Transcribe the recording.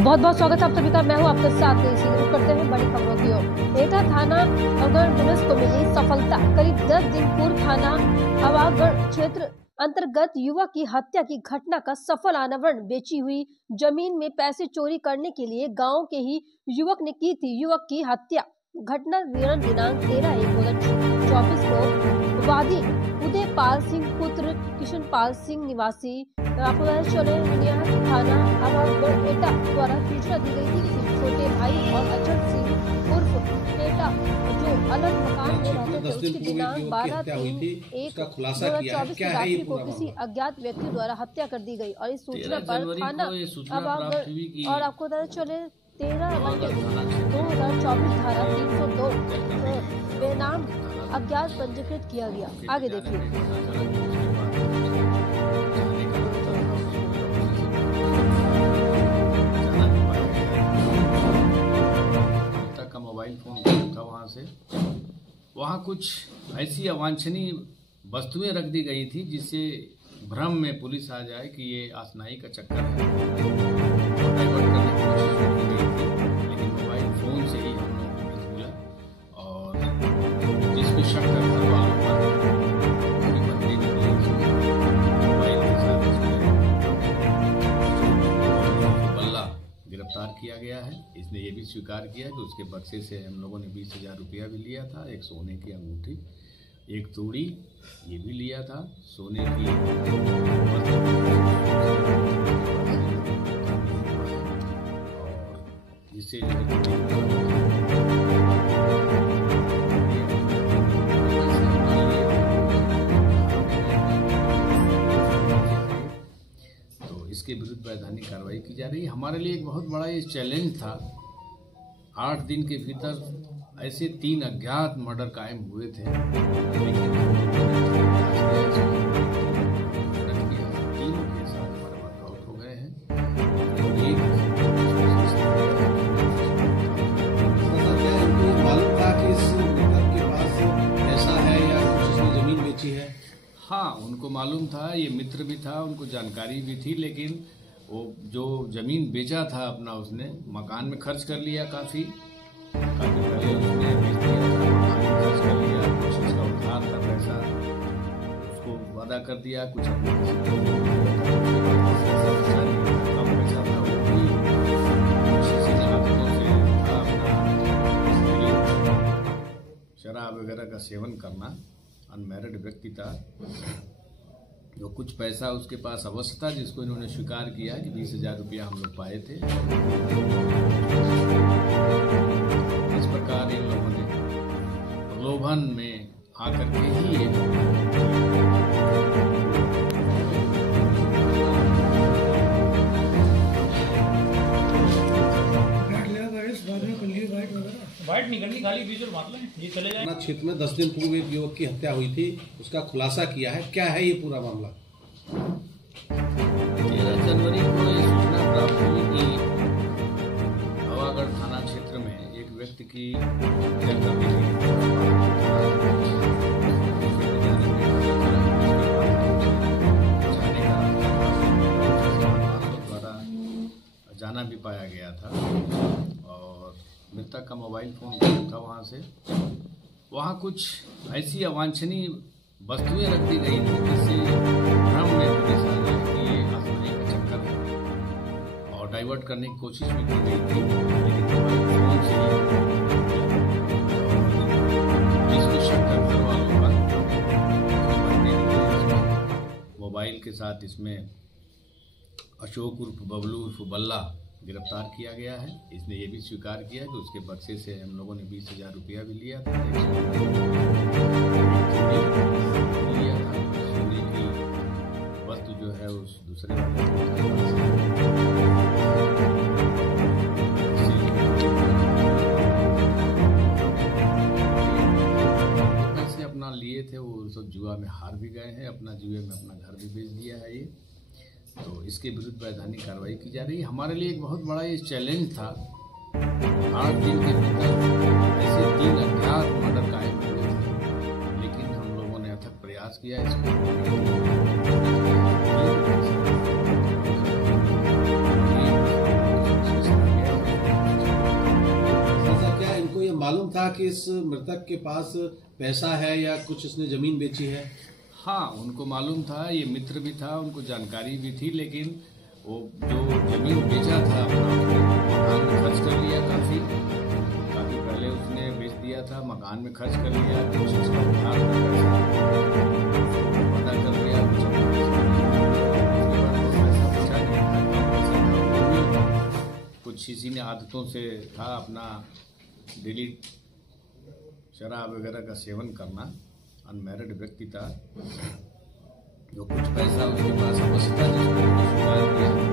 बहुत बहुत स्वागत है आप सभी का। मैं हूं आपके साथ। शुरू करते हैं बड़ी खबरों की ओर। एटा थाना अवागढ़ पुलिस को मिली सफलता। करीब 10 दिन पूर्व थाना अवागढ़ क्षेत्र अंतर्गत युवक की हत्या की घटना का सफल अनावरण। बेची हुई जमीन में पैसे चोरी करने के लिए गाँव के ही युवक ने की थी युवक की हत्या। घटना विवरण दिनांक 13/1/2024 को वादी उदयपाल सिंह पुत्र किशनपाल सिंह निवासी थाना अवागढ़ एटा द्वारा सूचना दी गई थी कि छोटे भाई और अजय सिंह उर्फ एटा जो अलग मकान में रहते थे उसकी दिनांक 12/3/2024 की रात्रि को किसी अज्ञात व्यक्ति द्वारा हत्या कर दी गई। और इस सूचना पर थाना अवागढ़ और आपको पता चले 13/2024 धारा 302 बेनाम अज्ञात पंजीकृत किया गया। आगे देखिए। मोबाइल फोन था वहाँ कुछ ऐसी अवांछनीय वस्तुएं रख दी गई थी जिससे भ्रम में पुलिस आ जाए कि ये आसनाई का चक्कर है। डाइवर्ट करने की कोशिश की गई थी, लेकिन मोबाइल फोन से ही हम लोगों को मिला और जिसमें शक था घर वालों पर उसकी बंदी निकली मोबाइल के साथ बल्ला गिरफ्तार किया गया है। इसने ये भी स्वीकार किया कि उसके बक्से से हम लोगों ने 20,000 रुपया भी लिया था, एक सोने की अंगूठी, एक तूड़ी ये भी लिया था, सोने की और इससे तो इसके विरुद्ध वैधानिक कार्रवाई की जा रही है। हमारे लिए एक बहुत बड़ा ये चैलेंज था। 8 दिन के भीतर ऐसे 3 अज्ञात मर्डर कायम हुए थे, लेकिन तीनों के साथ हमारे वर्कआउट हो गए हैं। मालूम था कि इस मर्डर के पास पैसा है या कुछ इसने जमीन बेची है? हाँ, उनको मालूम था, ये मित्र भी था, उनको जानकारी भी थी, लेकिन वो जो जमीन बेचा था अपना उसने मकान में खर्च कर लिया। काफ़ी पहले उसने बेच दिया था, मकान में खर्च कर लिया, कुछ उसका उधार था पैसा उसको वादा कर दिया, कुछ अपने कम पैसा था वो भी किसी हाथों से था अपना शराब वगैरह का सेवन करना। अनमैरिड व्यक्ति था, जो कुछ पैसा उसके पास अवश्य था जिसको इन्होंने स्वीकार किया कि 20,000 रुपया हम लोग पाए थे। इस प्रकार इन लोगों ने प्रलोभन में आकर के ही वाइट निकलनी खाली बीच और बात ये चले जाए। क्षेत्र में 10 दिन पूर्व एक युवक की हत्या हुई थी, उसका खुलासा किया है। क्या है ये पूरा मामला? 13 जनवरी को ये सूचना प्राप्त हुई कि अवागढ़ थाना क्षेत्र में एक व्यक्ति की हत्या कर दी गई। द्वारा जाना भी पाया गया था और मृतक का मोबाइल फोन था वहाँ कुछ ऐसी अवांछनीय वस्तुएं रख दी गई थी जिससे भ्रम में पुलिस आ जाए कि ये आसनाई का चक्कर है और डाइवर्ट करने की कोशिश भी की गई थी, लेकिन मोबाइल फोन से जिसमें शक था घर वालों पर मोबाइल के साथ इसमें अशोक उर्फ बबलू उर्फ बल्ला गिरफ्तार किया गया है। इसने ये भी स्वीकार किया कि उसके बक्से से हम लोगों ने 20,000 रुपया भी लिया था, सोने की वस्तु जो है उस दूसरे पैसे अपना लिए थे, वो सब जुआ में हार भी गए हैं, अपना जुए में अपना घर भी बेच दिया है ये। तो इसके विरुद्ध वैधानिक कार्रवाई की जा रही है। हमारे लिए एक बहुत बड़ा ये चैलेंज था। 8 दिन के भीतर ऐसे 3 अज्ञात मर्डर कायम हुए थे, लेकिन हम लोगों ने अथक प्रयास किया इसको। मालूम था कि इस मृतक के पास पैसा है या कुछ इसने जमीन बेची है? हाँ, उनको मालूम था, ये मित्र भी था, उनको जानकारी भी थी, लेकिन वो जो जमीन बेचा था अपना मकान में खर्च कर लिया काफ़ी पहले उसने बेच दिया था, मकान में खर्च कर लिया, कुछ उसका उधार था पैसा अदा कर लिया, कुछ पैसा बचा नहीं, कुछ किसी ने आदतों से था अपना डेली शराब वगैरह का सेवन करना, अनमैरिड व्यक्ति था, जो कुछ पैसा उसके पास अवश्य था जिसको स्वीकार किया।